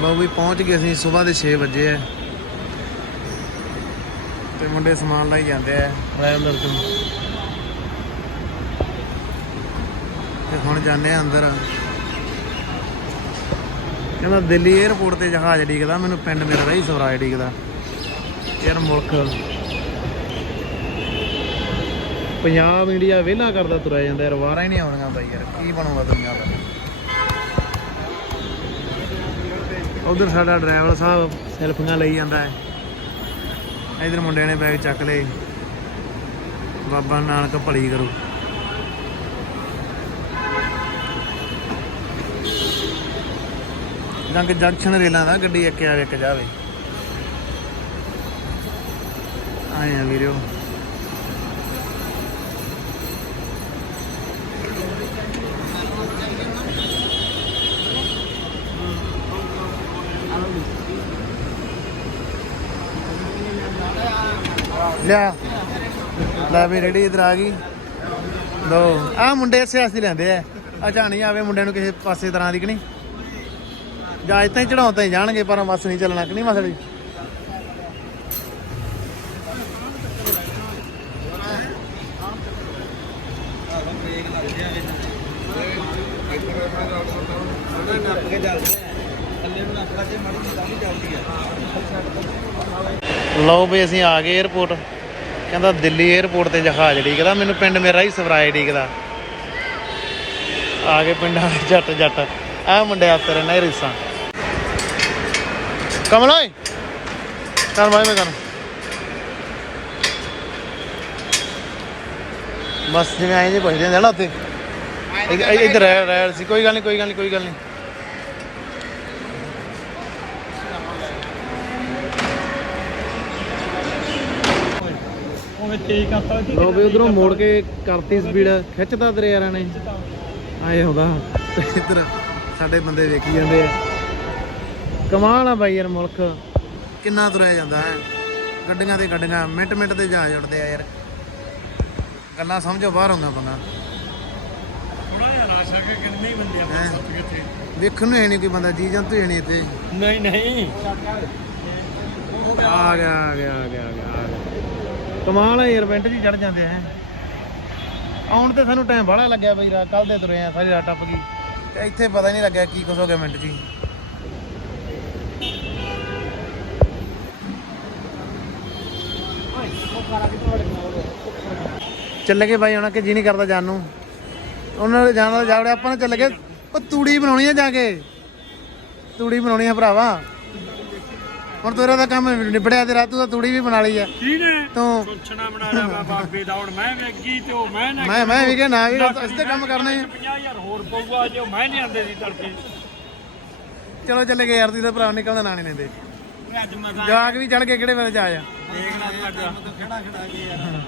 ਲਓ ਵੀ ਪਹੁੰਚ ਗਏ ਅਸੀਂ ਸਵੇਰ ਦੇ 6 ਵਜੇ ਐ ਤੇ ਮੁੰਡੇ ਸਮਾਨ ਲਈ ਜਾਂਦੇ ਆ। ਟਰੈਵਲਰ ਤੋਂ ਤੇ ਹੁਣ ਜਾਂਦੇ ਆ ਅੰਦਰ। ਕਹਿੰਦਾ ਦਿੱਲੀ 에ਅਰਪੋਰਟ ਤੇ ਜਹਾਜ਼ ਡਿੱਗਦਾ ਮੈਨੂੰ ਪਿੰਡ ਮੇਰਾ ਰਹੀ ਸਵਰਾਜ ਡਿੱਗਦਾ। ਯਾਰ ਮੁਲਕ। ਪੰਜਾਬ ਇੰਡੀਆ ਵਿਹਲਾ ਕਰਦਾ ਤੁਰਿਆ ਜਾਂਦਾ ਯਾਰ ਵਾਰਾਂ ਹੀ ਨਹੀਂ ਆਉਣੀਆਂ ਬਾਈ ਯਾਰ ਕੀ ਬਣੂਗਾ ਦੁਨੀਆ ਦਾ? ਉਧਰ ਸਾਡਾ ਡਰਾਈਵਰ ਸਾਹਿਬ ਸੈਲਫੀਆਂ ਲਈ ਜਾਂਦਾ ਹੈ। ਇਧਰ ਮੁੰਡਿਆਂ ਨੇ ਬੈਗ ਚੱਕ ਲਏ। ਬਾਬਾ ਨਾਨਕ ਭਲੀ ਕਰੂ। ਜੰਗ ਜੰਕਸ਼ਨ ਰੇਲਾਂ ਦਾ, ਗੱਡੀ ਇੱਕ ਆ, ਇੱਕ ਜਾਵੇ। ਆਏ ਆ ਵੀਰੋ। ਲਿਆ। ਲੈ ਵੀ ਰੈਡੀ ਇਧਰ ਆ ਗਈ। ਲੋ ਆ ਮੁੰਡੇ ਇਸੇ ਲੈਂਦੇ ਆ। ਅਚਾਣੀ ਆਵੇ ਮੁੰਡਿਆਂ ਨੂੰ ਕਿਸੇ ਪਾਸੇ ਤਰ੍ਹਾਂ ਦੀ ਕਿ ਨਹੀਂ? ਜਾਂ ਇਤਾਂ ਹੀ ਚੜਾਉਂ ਤਾਂ ਜਾਣਗੇ, ਪਰ ਬਸ ਨਹੀਂ ਚੱਲਣਾ ਕਿ ਨਹੀਂ ਮਸਲੀ? ਲਓ ਵੀ ਅਸੀਂ ਆ ਗਏ 에어ਪੋਰਟ ਕਹਿੰਦਾ ਦਿੱਲੀ 에어ਪੋਰਟ ਤੇ ਜਹਾਜ਼ ਠੀਕ ਦਾ ਮੈਨੂੰ ਪਿੰਡ ਮੇਰਾ ਹੀ ਸਵਰਾਏ ਡਿੱਗਦਾ। ਆ ਗਏ ਪਿੰਡਾਂ ਦੇ ਜੱਟ ਜੱਟ। ਆ ਮੁੰਡੇ ਆਤਰ ਨੇ ਰੀਸਾਂ। ਕਮਲ ਓਏ ਕਰ ਬਾਈ ਮੈਂ ਕਰ ਬਸ ਜਿਵੇਂ ਆਏ ਜੇ ਪੁੱਛਦੇ ਨੇ ਨਾ ਉੱਥੇ। ਇੱਧਰ ਰਹਿ ਰਹਿ ਸੀ। ਕੋਈ ਗੱਲ ਨਹੀਂ ਕੋਈ ਗੱਲ ਨਹੀਂ ਕੋਈ ਗੱਲ ਨਹੀਂ ਲੋ ਵੀ ਉਧਰੋਂ ਮੋੜ ਕੇ ਕਰਤੀ ਸਪੀਡ ਖਿੱਚਦਾ ਤੇਰੇ ਯਾਰਾਂ ਨੇ। ਆਏ ਹੁੰਦਾ। ਤੇ ਇੱਧਰ ਸਾਡੇ ਬੰਦੇ ਵੇਖੀ ਜਾਂਦੇ ਆ। ਕਮਾਲ ਆ ਬਾਈ ਯਾਰ ਮੁਲਕ। ਕਿੰਨਾ ਤੁਰਿਆ ਜਾਂਦਾ ਹੈ। ਗੱਡੀਆਂ ਤੇ ਗੱਡੀਆਂ ਮਿੰਟ ਮਿੰਟ ਤੇ ਜਾ ਜੁੜਦੇ ਆ ਯਾਰ। ਗੱਲਾਂ ਸਮਝੋ ਬਾਹਰ ਹੁੰਦਾ ਬੰਦਾ। ਥੋੜਾ ਜਿਹਾ ਲਾ ਸਕੇ ਕਿੰਨੇ ਬੰਦੇ ਆ ਹੈਂ? ਸੱਤ ਕਿੱਥੇ ਵੇਖਣ ਨੂੰ ਹੈ ਨਹੀਂ ਕੋਈ ਬੰਦਾ ਜੀ ਜੰਤੂ ਹੈ ਨਹੀਂ ਇੱਥੇ। ਨਹੀਂ ਨਹੀਂ। ਆ ਗਿਆ ਆ ਗਿਆ ਆ ਗਿਆ ਆ ਗਿਆ। ਕਮਾਲ ਹੈ ਯਾਰ, ਮਿੰਟ 'ਚ ਚੜ ਜਾਂਦੇ ਆ। ਆਉਣ ਤੇ ਸਾਨੂੰ ਟਾਈਮ ਬੜਾ ਲੱਗਿਆ ਬਈ ਰਾਤ ਕੱਲ ਦੇ ਤੁਰੇ ਆ ਸਾਰੀ ਰਾਤ ਟੱਪ ਗਈ ਤੇ ਇੱਥੇ ਪਤਾ ਹੀ ਨਹੀਂ ਲੱਗਿਆ ਕੀ ਕੁਛ ਹੋ ਗਿਆ ਮਿੰਟ 'ਚ ਚੱਲ ਗਏ ਬਾਈ ਉਹਨਾਂ ਕਿ ਜੀ ਨਹੀਂ ਕਰਦਾ ਜਾਣ ਨੂੰ। ਉਹਨਾਂ ਦੇ ਜਾਣ ਦਾ ਜਾਵੜੇ ਆਪਾਂ ਨੇ ਚੱਲ ਗਏ। ਉਹ ਤੂੜੀ ਬਣਾਉਣੀ ਆ ਜਾ ਕੇ। ਤੂੜੀ ਬਣਾਉਣੀ ਆ ਭਰਾਵਾ। ਹੁਣ ਤੇਰਾ ਦਾ ਕੰਮ ਨਿਬੜਿਆ ਤੇ ਰਾਤੂ ਦਾ ਤੂੜੀ ਵੀ ਬਣਾ ਲਈ ਆ। ਕੀ ਨੇ ਤੂੰ ਸੁਣਨਾ ਬਣਾ ਲਿਆ ਵਾ ਬਾਬੇ ਦਾ ਹੁਣ ਮੈਂ ਵੇਗੀ ਤੇ ਉਹ ਮੈਂ ਨਾ ਮੈਂ ਮੈਂ ਵੀ ਕਿਹਾ ਨਾ ਵੀ ਅਸੀਂ ਤੇ ਕੰਮ ਕਰਨਾ ਹੀ ਆ। 50000 ਹੋਰ ਪਊਗਾ ਜੇ ਮੈਂ ਨਹੀਂ ਆਂਦੇ ਸੀ ਤੜਕੇ। ਚਲੋ ਚੱਲੇ ਗਏ ਯਾਰ ਦੀ ਦਾ ਭਰਾ ਨਿਕਲਦਾ ਨਾ ਨਹੀਂ ਲੈਂਦੇ ਅੱਜ ਮਜ਼ਾ ਜਾਗ ਵੀ ਚੜ ਕੇ ਕਿਹੜੇ ਵੇਲੇ ਜਾ ਆ ਦੇਖ ਲੈ ਖੜਾ ਖੜਾ ਕੇ ਯਾਰ